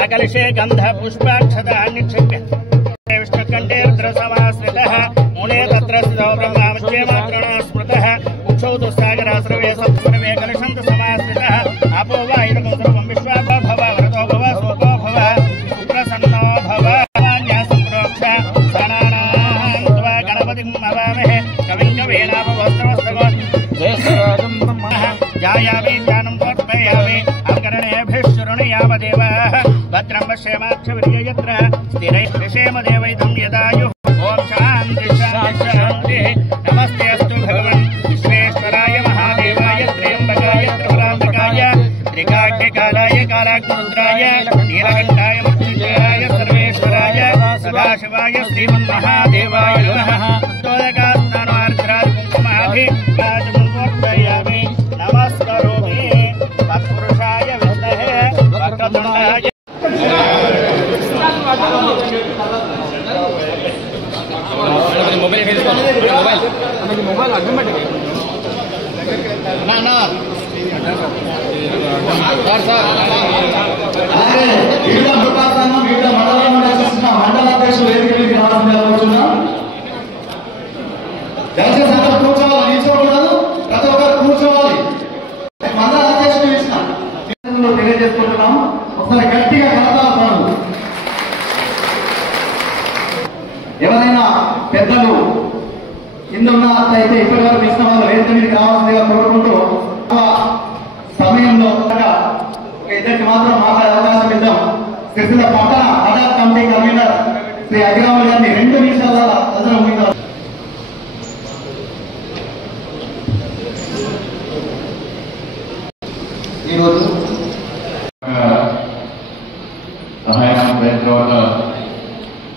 आकलशे गंध पुष्पाक्षता निक्षिप्य विष्णुकण्ठेर्द्रसमाश्रितः मूले तत्र स्थितो ब्रह्मावश्यमात्रणः स्मृतः उक्षौ तु सागरः सर्वे सर्वे कलशन्त समाश्रितः आपो वा इदं सर्वं विश्वाभा भव वरतो भव सोतो भव सुप्रसन्नो भव न्यासं प्रोक्ष सनानां त्वा गणपतिं अवामहे कविं कवीनापवस्त्रवस्तवो जयसराजं ब्रह्मः जायामि ज्ञानं त्वत्पयामि अकरणेभिः शृणुयामदेव भद्रं पश्येमाक्षवीर्य यत्र स्थिरैः विषेमदेवैधं यदायुः ॐ शान्ति शान्ति शान्तिः नमस्ते अस्तु भगवन् विश्वेश्वराय महादेवाय त्र्यम्बकाय त्रिपुरान्तकाय त्रिकाग्निकालाय कालाग्निरुद्राय नीलकण्ठाय मृत्युञ्जयाय सर्वेश्वराय सदाशिवाय श्रीमन्महादेवाय नमः कुङ्कुमाभिर्वाचमुद्वर्तयामि नमस्करोमि तत्पुरुषाय विद्महे वक्रतुण्डाय मोबाइल ऑटोमेटिक ना ना सर మండలాధ్యక్షులు వేదికకి రావాలని కోరుతున్నాం. దయచేసి అందరూ కూర్చోవాలి, నిల్చోకూడదు, ప్రతి ఒక్కరు కూర్చోవాలి. మండలాధ్యక్షులు ఇచ్చిన తెలియజేసుకుంటున్నాం. ఒకసారి గట్టిగా కలతాలు. ఎవరైనా పెద్దలు కిందున్న అయితే ఇప్పటి వరకు ఇచ్చిన వాళ్ళు వేదిక మీదకి రావాల్సిందిగా కోరుకుంటూ సమయంలో ఒక ఇద్దరికి మాత్రం మాట్లాడే అవకాశం ఇద్దాం. సిరిసిల్ల పట్టణ అడాప్ కమిటీ కన్వీనర్ శ్రీ అధిరాములు గారిని 2 నిమిషాల అందరం ఈరోజు సహాయం అయిన తర్వాత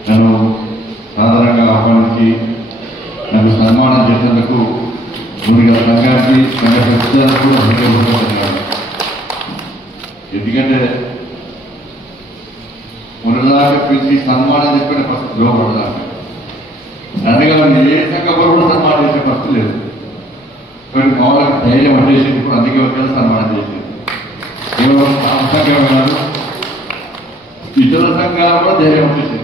నన్ను సాధారణంగా ఆహ్వానించి నన్ను సన్మానం చేసేందుకు ముందుగా సంఘానికి సంఘ ప్రజలకు హృదయపూర్వకంగా ఎందుకంటే ఉన్నదాకా పిలిచి సన్మానం చెప్పిన ఫస్ట్ లోపడదాకా అందుకని ఏ సంఘ కూడా సన్మానం చేసే పరిస్థితి లేదు కానీ మామూలుగా ధైర్యం వచ్చేసింది ఇప్పుడు అందుకే వచ్చేది సన్మానం చేసేది కేవలం సంఘం కాదు ఇతర సంఘాలు కూడా ధైర్యం వచ్చేసింది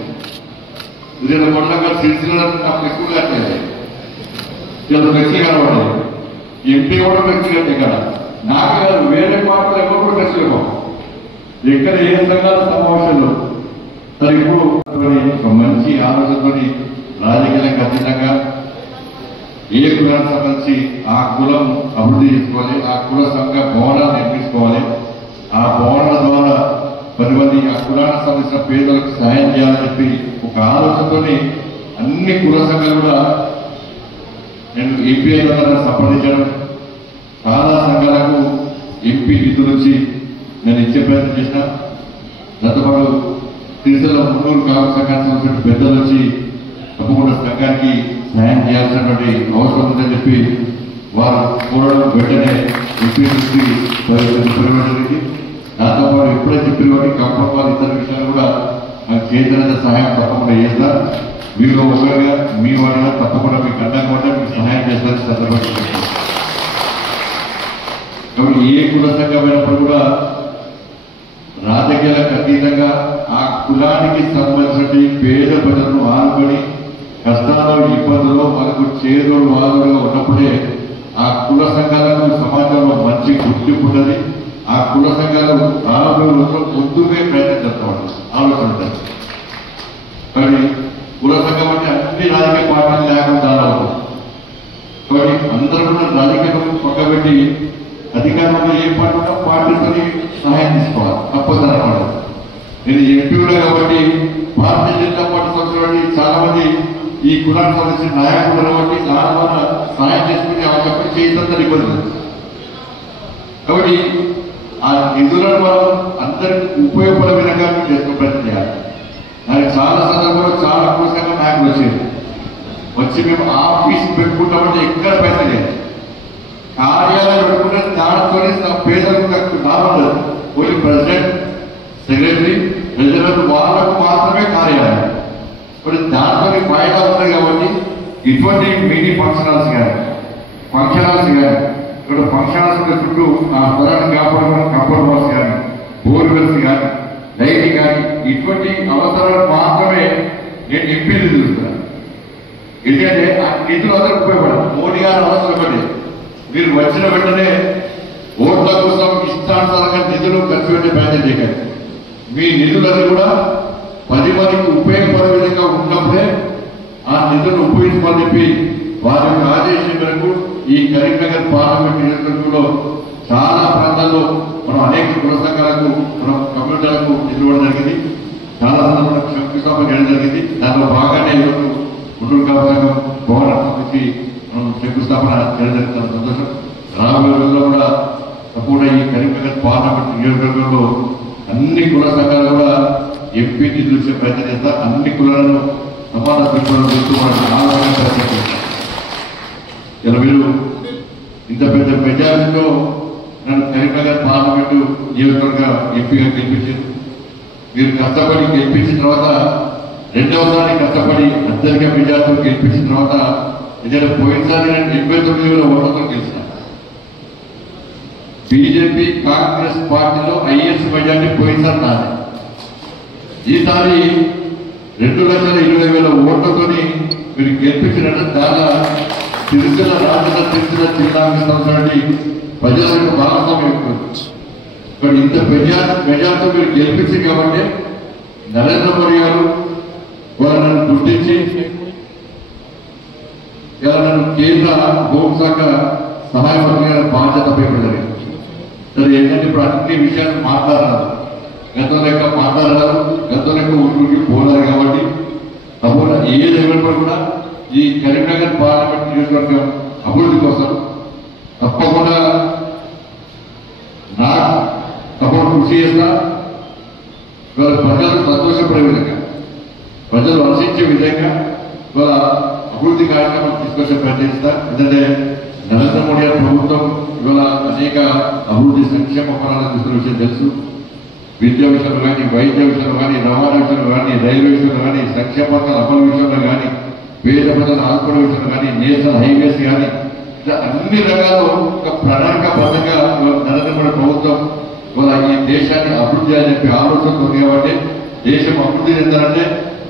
ఇదే కొండగా సిరిసిల్ల నాకు ఎక్కువగా లేదు ఇలా వ్యక్తి కనబడలేదు ఎంపీ కూడా వ్యక్తిగత ఇక్కడ నాకు కాదు వేరే పార్టీలు ఎవరు కూడా వ్యక్తిగతం ఎక్కడ ఏ సంఘాల సమావేశాలు సరే ఇప్పుడు ఒక మంచి ఆలోచనతో రాజకీయాలకు అతీతంగా ఏ కులానికి సంబంధించి ఆ కులం అభివృద్ధి చేసుకోవాలి ఆ కుల సంఘ భవనాలు నిర్మించుకోవాలి ఆ భవనాల ద్వారా 10 మంది ఆ కులానికి సంబంధించిన పేదలకు సహాయం చేయాలని చెప్పి ఒక ఆలోచనతో అన్ని కుల సంఘాలు కూడా నేను ఎంపీ ద్వారా సంప్రదించడం చాలా సంఘాలకు ఎంపీ నిధుల నుంచి నేను ఇచ్చే ప్రయత్నం చేసిన దాంతో పాటు సిరిసిల్ల మున్నూరు కాపు సంఘానికి సంబంధించిన పెద్దలు వచ్చి తప్పకుండా సంఘానికి సహాయం చేయాల్సినటువంటి అవసరం ఉందని చెప్పి వారు కోరడం వెంటనే ఎంపీ నుంచి జరిగింది దాంతోపాటు ఇప్పుడే చెప్పిన వాటి కంపల్సరీ ఇతర విషయాలు కూడా నాకు చేతనైన సహాయం తప్పకుండా చేస్తారు మీరు ఒకరిగా మీ వాడిగా తప్పకుండా మీకు అండగా ఉంటే మీకు సహాయం చేస్తారని సందర్భంగా కాబట్టి ఏ కుల సంఘమైనప్పుడు కూడా రాజకీయాలకు అతీతంగా ఆ కులానికి సంబంధించిన పేద ప్రజలను ఆనుకొని కష్టాలు ఇబ్బందులు మనకు చేదోడు వాదులుగా ఉన్నప్పుడే ఆ కుల సంఘాలకు సమాజంలో మంచి గుర్తింపు ఉన్నది ఆ కుల సంఘాలు రాబోయే రోజుల్లో ముందుకే ప్రయత్నిస్తారు ఆలోచన ఉంటుంది కానీ కుల సంఘం అంటే అన్ని రాజకీయ పార్టీలు లేకుండా కాబట్టి అందరూ కూడా రాజకీయ పక్కబెట్టి అధికారంలో ఏ పార్టీ ఉన్నా పార్టీతో సహాయం తీసుకోవాలి తప్పదన్నమాట నేను ఎంపీ ఉన్నా కాబట్టి భారతీయ జనతా పార్టీ సంస్థ చాలా మంది ఈ కులానికి సంబంధించిన నాయకులు కాబట్టి దాని ద్వారా సహాయం చేసుకుని ఆ యొక్క చేయితంతా ఇబ్బంది కాబట్టి ఆ నిధులను మనం అందరికి ఉపయోగపడే విధంగా చేసుకునే ప్రయత్నం చేయాలి దానికి చాలా సందర్భంలో చాలా కోసంగా నాయకులు వచ్చేది వచ్చి మేము ఆఫీస్ పెట్టుకుంటామంటే ఎక్కడ ప్రయత్నం చేయాలి కార్యాలయం పెట్టుకుంటే దానితో పేదలకు లాభం లేదు ఓన్లీ ప్రెసిడెంట్ సెక్రటరీ ట్రెజరర్ వాళ్ళకు మాత్రమే కార్యాలయం ఇప్పుడు దాంతో ఫైదా ఉంటుంది కాబట్టి ఇటువంటి మినీ ఫంక్షన్ హాల్స్ కానీ ఇక్కడ ఫంక్షన్ హాల్స్ చుట్టూ ఆ స్థలాన్ని కాపాడుకోవడం కంపౌండ్ వాల్స్ కానీ బోర్వెల్స్ కానీ లైటింగ్ కానీ ఇటువంటి అవసరాలు మాత్రమే నేను ఎంపీ నిధులు ఇస్తున్నాను ఎందుకంటే ఆ నిధులు అందరూ ఉపయోగపడదు మోడీ గారు అవసరపడి మీరు వచ్చిన వెంటనే ఓట్ల కోసం ఇష్టానుసారంగా నిధులు ఖర్చు పెట్టే ప్రయత్నం చేయకండి మీ నిధులన్నీ కూడా 10 మందికి ఉపయోగపడే విధంగా ఉన్నప్పుడే ఆ నిధులను ఉపయోగించుకోవాలని చెప్పి వారి యొక్క ఆదేశం మేరకు ఈ కరీంనగర్ పార్లమెంట్ నియోజకవర్గంలో చాలా ప్రాంతాల్లో మనం అనేక కుల సంఘాలకు మనం కమ్యూనిటీలకు నిలవడం జరిగింది చాలా సందర్భంలో శంకుస్థాపన చేయడం జరిగింది దానిలో భాగానే ఈరోజు మున్నూరు కాపు సంఘం భవనం సంబంధించి మనం శంకుస్థాపన చేయడం జరుగుతున్న సంతోషం రాబోయే రోజుల్లో కూడా తప్పకుండా ఈ కరీంనగర్ పార్లమెంట్ నియోజకవర్గంలో అన్ని కుల సంఘాలు కూడా ఎంపీ నిధులు ఇచ్చే ప్రయత్నం చేస్తా అన్ని కులాలను సమాన దృష్టిలో చూస్తూ మనకు ఆలోచన ప్రయత్నం చేస్తాం ఇలా మీరు ఇంత పెద్ద మెజారిటీలో నన్ను కరీంనగర్ పార్లమెంటు నియోజకవర్గ ఎంపీగా గెలిపించారు మీరు కష్టపడి గెలిపించిన తర్వాత రెండవసారి కష్టపడి అత్యధిక మెజారిటీతో గెలిపించిన తర్వాత ఏదైనా పోయినసారి నేను 79,000 ఓట్లతో గెలిచిన బీజేపీ కాంగ్రెస్ పార్టీలో హైయెస్ట్ మెజారిటీ పోయినసారి నాది ఈసారి 2,20,000 ఓట్లతో మీరు గెలిపించినట్టు చాలా సిరిసిల్ల రాజన్న సిరిసిల్ల జిల్లాకి సంబంధించి ప్రజల యొక్క భాగస్వామ్యం ఇప్పుడు ఇంత మెజార్టీతో మీరు గెలిపించింది కాబట్టి నరేంద్ర మోడీ గారు వారు నన్ను గుర్తించి నన్ను కేంద్ర హోంశాఖ సహాయ మంత్రిగా బాధ్యత పేపడలేదు సరే ఏంటంటే ఇప్పుడు అన్ని విషయాలు మాట్లాడారు గతంలో లెక్క మాట్లాడారు గతంలో లెక్క ఊరికి పోలారు కాబట్టి తప్పకుండా ఏ లెవెల్ కూడా ఈ కరీంనగర్ పార్లమెంట్ నియోజకవర్గం అభివృద్ధి కోసం తప్పకుండా నాకు కృషి చేస్తా. ఇవాళ ప్రజలు సంతోషపడే విధంగా, ప్రజలు హర్షించే విధంగా ఇవాళ అభివృద్ధి కార్యక్రమాలు తీసుకొచ్చే ప్రయత్నిస్తా. ఎందుకంటే నరేంద్ర మోడీ గారి ప్రభుత్వం ఇవాళ అనేక అభివృద్ధి సంక్షేమ ఫలాలు తీసుకునే విషయం తెలుసు. విద్యా విషయంలో కానీ, వైద్య విషయంలో కానీ, రవాణా విషయంలో కానీ, రైల్వే విషయంలో కానీ, సంక్షేమ పథకాల అమలు విషయంలో కానీ, పేద ప్రజల ఆదుకోవడం విషయంలో కానీ, నేషనల్ హైవేస్ కానీ, ఇట్లా అన్ని రకాలు ఒక ప్రణాళికాబద్ధంగా నరేంద్ర మోడీ ప్రభుత్వం ఇవాళ ఈ దేశాన్ని అభివృద్ధి అని చెప్పి ఆలోచనతో ఉంది. కాబట్టి దేశం అభివృద్ధి చెందాలంటే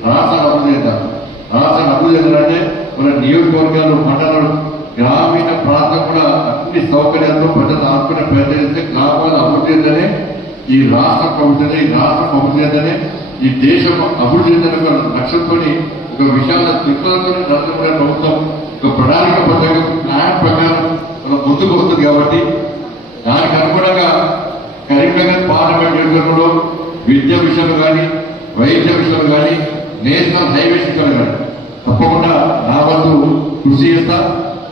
రాష్ట్రాలు అభివృద్ధి చెందాలి. రాష్ట్రాలు అభివృద్ధి చెందాలంటే మన నియోజకవర్గాలు, మండలాలు, గ్రామీణ ప్రాంతం కూడా అన్ని సౌకర్యాలతో ప్రజలు ఆదుకునే ప్రయత్నిస్తే గ్రామాలు అభివృద్ధి చెందనే ఈ రాష్ట్రం అభివృద్ధి, ఈ రాష్ట్రం అభివృద్ధి చెందనే ఈ దేశం అభివృద్ధి చెందని ఒక లక్ష్యంతో ఒక విశాల దృక్పథంతో నరేంద్ర మోడీ ప్రభుత్వం ఒక ప్రణాళికాబద్ధంగా ప్లాన్ ప్రకారం మనం ముందుకు వస్తుంది. కాబట్టి దానికి అనుగుణంగా కరీంనగర్ పార్లమెంట్ నియోజకవర్గంలో విద్య విషయంలో కానీ, వైద్య విషయంలో కానీ, నేషనల్ హైవేస్ విషయంలో కానీ తప్పకుండా నా వంతు కృషి చేస్తా.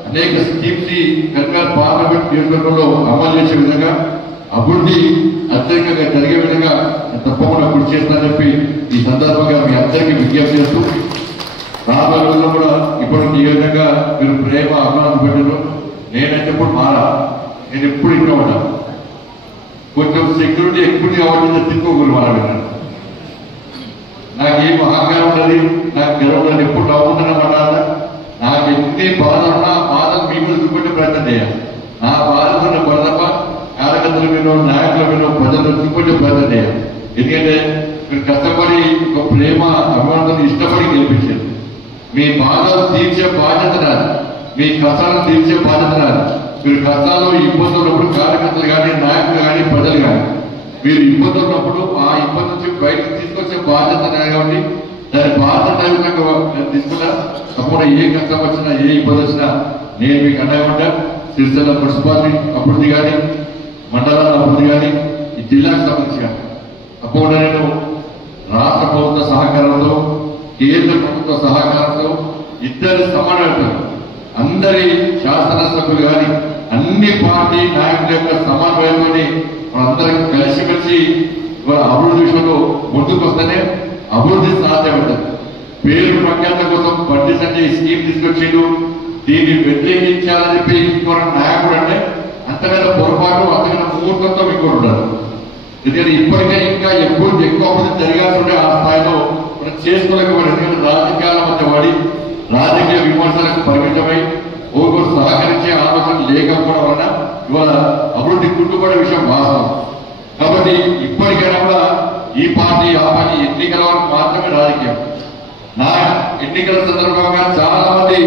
అనేక స్కీమ్స్ కరీంనగర్ పార్లమెంట్ నియోజకవర్గంలో అమలు చేసే విధంగా, అభివృద్ధి అత్యధికంగా జరిగే విధంగా తప్పకుండా కృషి చేస్తానని చెప్పి ఈ సందర్భంగా మీ అందరికీ విజ్ఞప్తి చేస్తూ, రాబోయే రోజుల్లో కూడా ఇప్పుడు ఈ విధంగా మీరు ప్రేమ అభిమానం పెట్టారు. నేనైతే ఇప్పుడు మారా, నేను ఎప్పుడు ఇంట్లో ఉంటాను. కొంచెం సెక్యూరిటీ ఎక్కువ కాబట్టి తిప్పుకోకూడదు మాట్లాడాను. నాకు ఏం అహంకారం ఉండదు, నాకు గెలవ ఉండదు. ఎప్పుడు నవ్వుతున్నమాట నాకు ఎన్ని బాధలు ఉన్నా బాధలు మీ మీద చూపెట్టే ప్రయత్నం చేయాలి. నా బాధకున్న పడదప్ప కార్యకర్తల మీద, నాయకుల మీద, ప్రజలు చూపెట్టే ప్రయత్నం చేయాలి. ఎందుకంటే మీరు కష్టపడి ఒక ప్రేమ అభిమానంతో ఇష్టపడి గెలిపించారు. మీ బాధలు తీర్చే బాధ్యత నాది, మీ కష్టాలను తీర్చే బాధ్యత నాది. మీరు కష్టాలు ఇబ్బందులు ఉన్నప్పుడు కార్యకర్తలు కానీ, నాయకులు కానీ, ప్రజలు కానీ మీరు ఇబ్బందులు ఉన్నప్పుడు ఆ ఇబ్బంది నుంచి బయటకు తీసుకొచ్చే బాధ్యత నాది. కాబట్టి దాని బాధ్యత తీసుకున్నా తప్పకుండా ఏ కష్టం వచ్చినా, ఏ ఇబ్బంది వచ్చినా నేను మీకు అండగా ఉంటా. సిరిసిల్ల మున్సిపాలిటీ అభివృద్ధి కానీ, మండలాల అభివృద్ధి కానీ, ఈ జిల్లాకు సంబంధించి కానీ తప్పకుండా నేను రాష్ట్ర ప్రభుత్వ సహకారంతో, కేంద్ర ప్రభుత్వ సహకారంతో ఇద్దరు సమన్వయంతో అందరి శాసనసభ్యులు కానీ అన్ని పార్టీ నాయకుల యొక్క సమన్వయంతో మనందరికీ కలిసిమెలిసి అభివృద్ధి విషయంలో ముందుకు వస్తేనే అభివృద్ధి సాధ్యమవుతుంది. పేరు ప్రఖ్యాత కోసం బండి సంజయ్ స్కీమ్ తీసుకొచ్చిండు, దీన్ని వ్యతిరేకించాలని చెప్పి ఇంకో నాయకుడు అంటే అంతకన్నా పొరపాటు, అంతకన్నా ముహూర్తంతో ఇంకోటి ఉండదు. ఎందుకంటే ఇప్పటికే ఇంకా ఎక్కువ అభివృద్ధి జరగాల్సి ఉంటే ఆ స్థాయిలో మనం చేసుకోలేకపోవడం. ఎందుకంటే రాజకీయాల మధ్య వాడి రాజకీయ విమర్శలకు పరిమితమై ఒకరు సహకరించే ఆలోచన లేకపోవడం వలన ఇవాళ అభివృద్ధి కుంటుపడే విషయం వాస్తవం. కాబట్టి ఇప్పటికైనా కూడా ఈ పార్టీ ఆ పార్టీ ఎన్నికల వరకు మాత్రమే రాజకీయం. నా ఎన్నికల సందర్భంగా చాలా మంది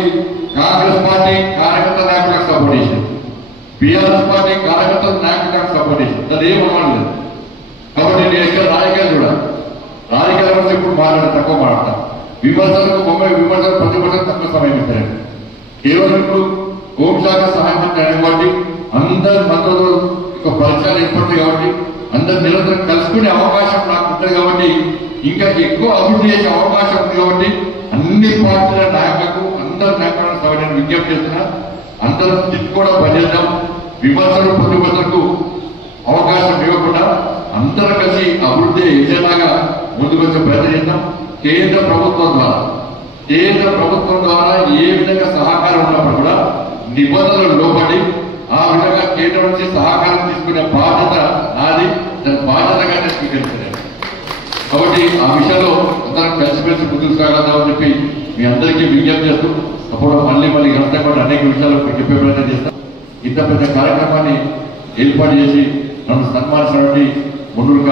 కాంగ్రెస్ పార్టీ కార్యకర్త నాయకులకు సపోర్ట్ చేశారు, బీఆర్ఎస్ పార్టీ కార్యకర్తల నాయకులకు సపోర్ట్ చేశారు. దాన్ని ఏమనలేదు. కాబట్టి నేను ఇక్కడ రాజకీయాలు కూడా రాజకీయాల గురించి ఇప్పుడు తక్కువ మాట్లాడతాను. విమర్శలకు విమర్శలు ప్రతిపక్షం తక్కువ సమయం ఇస్తారు. కేవలం ఇప్పుడు హోంశాఖ సహాయ మంత్రి కాబట్టి అందరు మంత్రులు ఒక పరిచయాలు ఏర్పడుతుంది. కాబట్టి అందరు నిరంతరం కలుసుకునే అవకాశం నాకు ఉంటుంది. కాబట్టి ఇంకా ఎక్కువ అభివృద్ధి చేసే అవకాశం ఉంది. కాబట్టి అన్ని పార్టీల నాయకులకు, అందరు నాయకులను నేను విజ్ఞప్తి చేస్తున్నా, అందరూ తిట్టుకోవడం పనిచేద్దాం. విమర్శలు ప్రతిపక్షలకు అవకాశం ఇవ్వకుండా అందరూ కలిసి అభివృద్ధి ఎజెండాగా ముందుకు వచ్చే ప్రయత్నం చేద్దాం. కేంద్ర ప్రభుత్వం ద్వారా ఏ విధంగా సహకారం ఉన్నప్పుడు కూడా నిబంధనలు లోపడి ఆ విధంగా కేంద్రం నుంచి సహకారం తీసుకునే బాధ్యత నాది, దాని బాధ్యతగా నేను స్వీకరించలేదు. కాబట్టి ఆ విషయంలో అందరం కలిసిమెలిసి ముందుకు సాగదామని చెప్పి మీ అందరికీ విజ్ఞప్తి చేస్తూ అప్పుడు మళ్ళీ కష్టపడి అనేక విషయాలు చెప్పే ప్రయత్నం చేస్తాం. ఇంత పెద్ద కార్యక్రమాన్ని ఏర్పాటు చేసి నన్ను సన్మానించినటువంటి మున్నూరు